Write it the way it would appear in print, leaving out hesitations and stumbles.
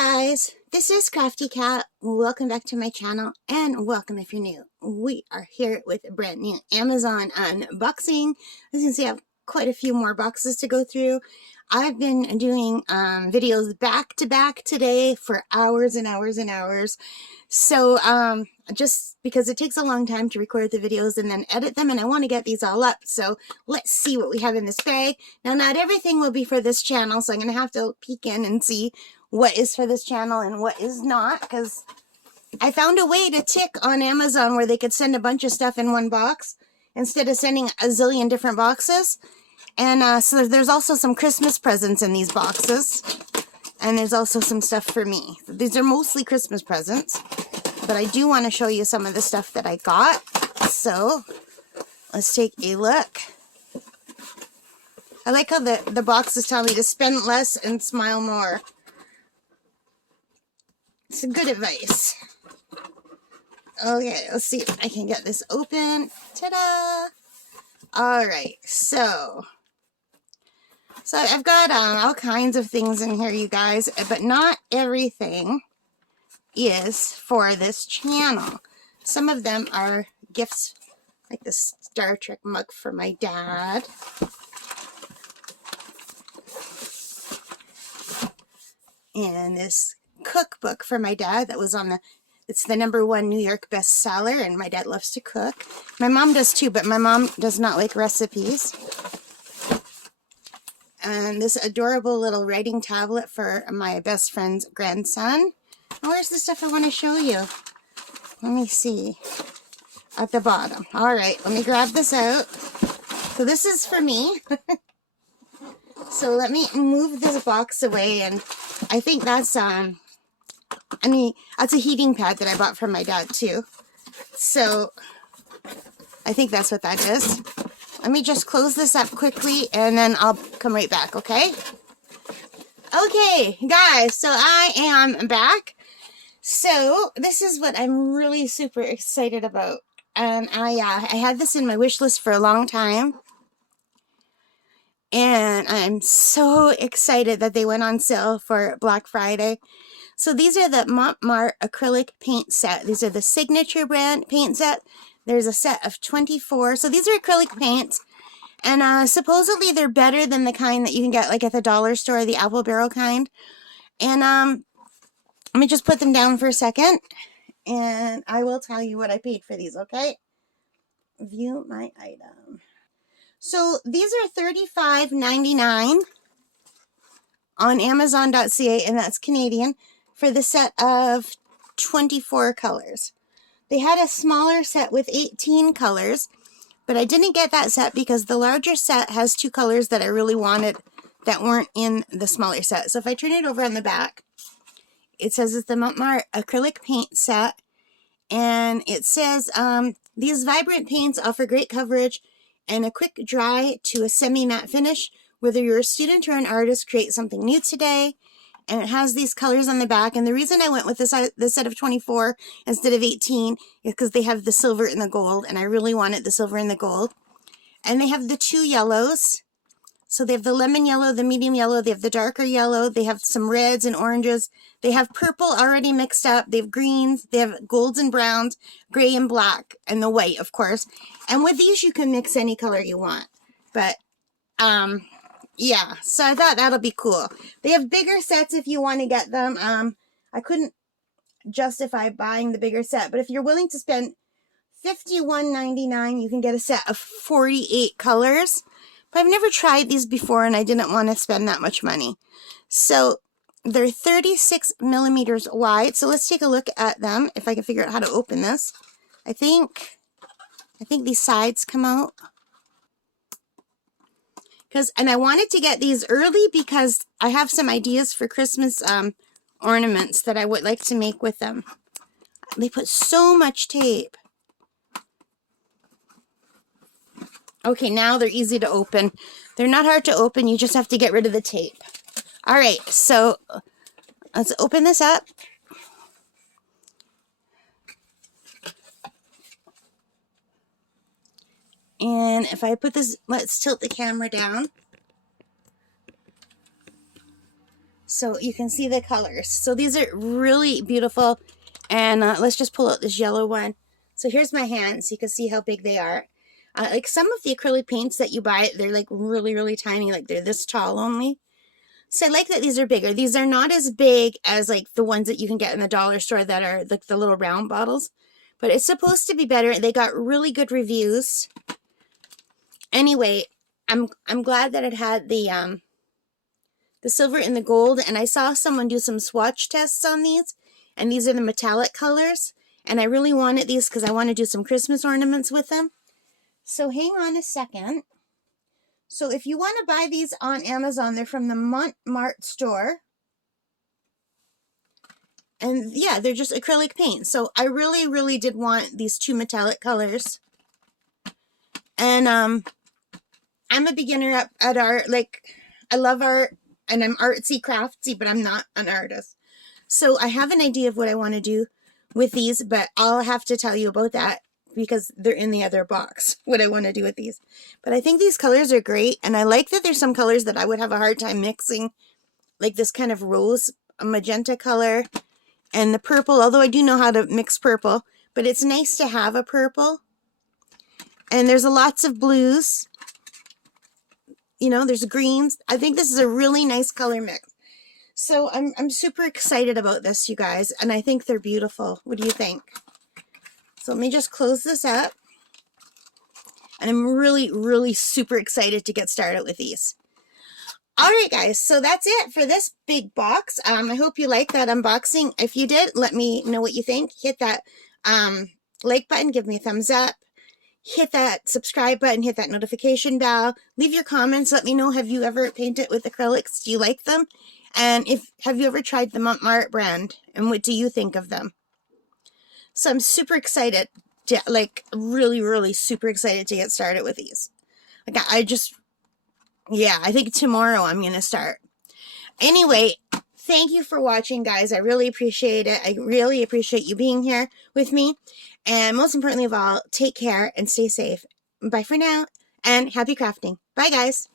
Guys, this is Crafty Cat. Welcome back to my channel and welcome if you're new. We are here with a brand new Amazon unboxing. As you can see, I have quite a few more boxes to go through. I've been doing videos back to back today for hours and hours and hours. So just because it takes a long time to record the videos and then edit them, and I want to get these all up. So let's see what we have in this bag. Now, not everything will be for this channel, so I'm going to have to peek in and see what is for this channel and what is not, because I found a way to tick on Amazon where they could send a bunch of stuff in one box instead of sending a zillion different boxes. And so there's also some Christmas presents in these boxes, and there's also some stuff for me. These are mostly Christmas presents, but I do want to show you some of the stuff that I got. So let's take a look. I like how the boxes tell me to spend less and smile more. It's good advice. Okay, let's see if I can get this open. Ta-da! Alright, so I've got all kinds of things in here, you guys, but not everything is for this channel. Some of them are gifts, like this Star Trek mug for my dad. And this cookbook for my dad that was on it's the #1 New York bestseller, and my dad loves to cook. My mom does too, but my mom does not like recipes. And this adorable little writing tablet for my best friend's grandson. And where's the stuff I want to show you? Let me see. At the bottom. Alright, let me grab this out. So this is for me. So let me move this box away, and I think that's that's a heating pad that I bought from my dad too. So I think that's what that is. Let me just close this up quickly and then I'll come right back, okay? Okay, guys, so I am back. So this is what I'm really super excited about. And I had this in my wish list for a long time. And I'm so excited that they went on sale for Black Friday. So these are the Monte Marte Acrylic paint set. These are the signature brand paint set. There's a set of 24. So these are acrylic paints. And supposedly they're better than the kind that you can get like at the dollar store, the apple barrel kind. And let me just put them down for a second. And I will tell you what I paid for these, okay? View my item. So these are $35.99 on Amazon.ca, and that's Canadian, for the set of 24 colors. They had a smaller set with 18 colors, but I didn't get that set because the larger set has 2 colors that I really wanted that weren't in the smaller set. So if I turn it over on the back, it says it's the Monte Marte Acrylic paint set, and it says these vibrant paints offer great coverage and a quick dry to a semi-matte finish. Whether you're a student or an artist, create something new today. And it has these colors on the back. And the reason I went with this set of 24 instead of 18 is because they have the silver and the gold. And I really wanted the silver and the gold. And they have the 2 yellows. So they have the lemon yellow, the medium yellow. They have the darker yellow. They have some reds and oranges. They have purple already mixed up. They have greens. They have golds and browns, gray and black, and the white, of course. And with these, you can mix any color you want. But, yeah, so I thought that'll be cool. They have bigger sets if you want to get them. I couldn't justify buying the bigger set, but if you're willing to spend $51.99, you can get a set of 48 colors. But I've never tried these before, and I didn't want to spend that much money. So they're 36 millimeters wide. So let's take a look at them, if I can figure out how to open this. I think these sides come out. And I wanted to get these early because I have some ideas for Christmas ornaments that I would like to make with them. They put so much tape. Okay, now they're easy to open. They're not hard to open. You just have to get rid of the tape. All right, so let's open this up. And if I put this, let's tilt the camera down. So you can see the colors. So these are really beautiful. And let's just pull out this yellow one. So here's my hands. You can see how big they are. Like some of the acrylic paints that you buy, they're like really, really tiny. Like they're this tall only. So I like that these are bigger. These are not as big as like the ones that you can get in the dollar store that are like the little round bottles. But it's supposed to be better. They got really good reviews. Anyway, I'm glad that it had the silver and the gold, and I saw someone do some swatch tests on these, and these are the metallic colors, and I really wanted these because I want to do some Christmas ornaments with them. So hang on a second. So if you want to buy these on Amazon, they're from the Monte Marte store. And yeah, they're just acrylic paint. So I really, really did want these two metallic colors. And I'm a beginner at art. Like, I love art, and I'm artsy, crafty, but I'm not an artist. So I have an idea of what I want to do with these, but I'll have to tell you about that because they're in the other box, what I want to do with these. But I think these colors are great, and I like that there's some colors that I would have a hard time mixing, like this kind of rose, a magenta color, and the purple, although I do know how to mix purple, but it's nice to have a purple. And there's lots of blues. You know, there's greens. I think this is a really nice color mix. So I'm super excited about this, you guys, and I think they're beautiful. What do you think? So let me just close this up. And I'm really, really super excited to get started with these. All right, guys, so that's it for this big box. I hope you liked that unboxing. If you did, let me know what you think. Hit that like button, give me a thumbs up. Hit that subscribe button, hit that notification bell. Leave your comments. Let me know, have you ever painted with acrylics? Do you like them? And have you ever tried the Monte Marte brand? And what do you think of them? So I'm super excited to, like, really, really super excited to get started with these. Like, yeah, I think tomorrow I'm going to start. Anyway, thank you for watching, guys. I really appreciate it. I really appreciate you being here with me. And most importantly of all, take care and stay safe. Bye for now, and happy crafting. Bye, guys.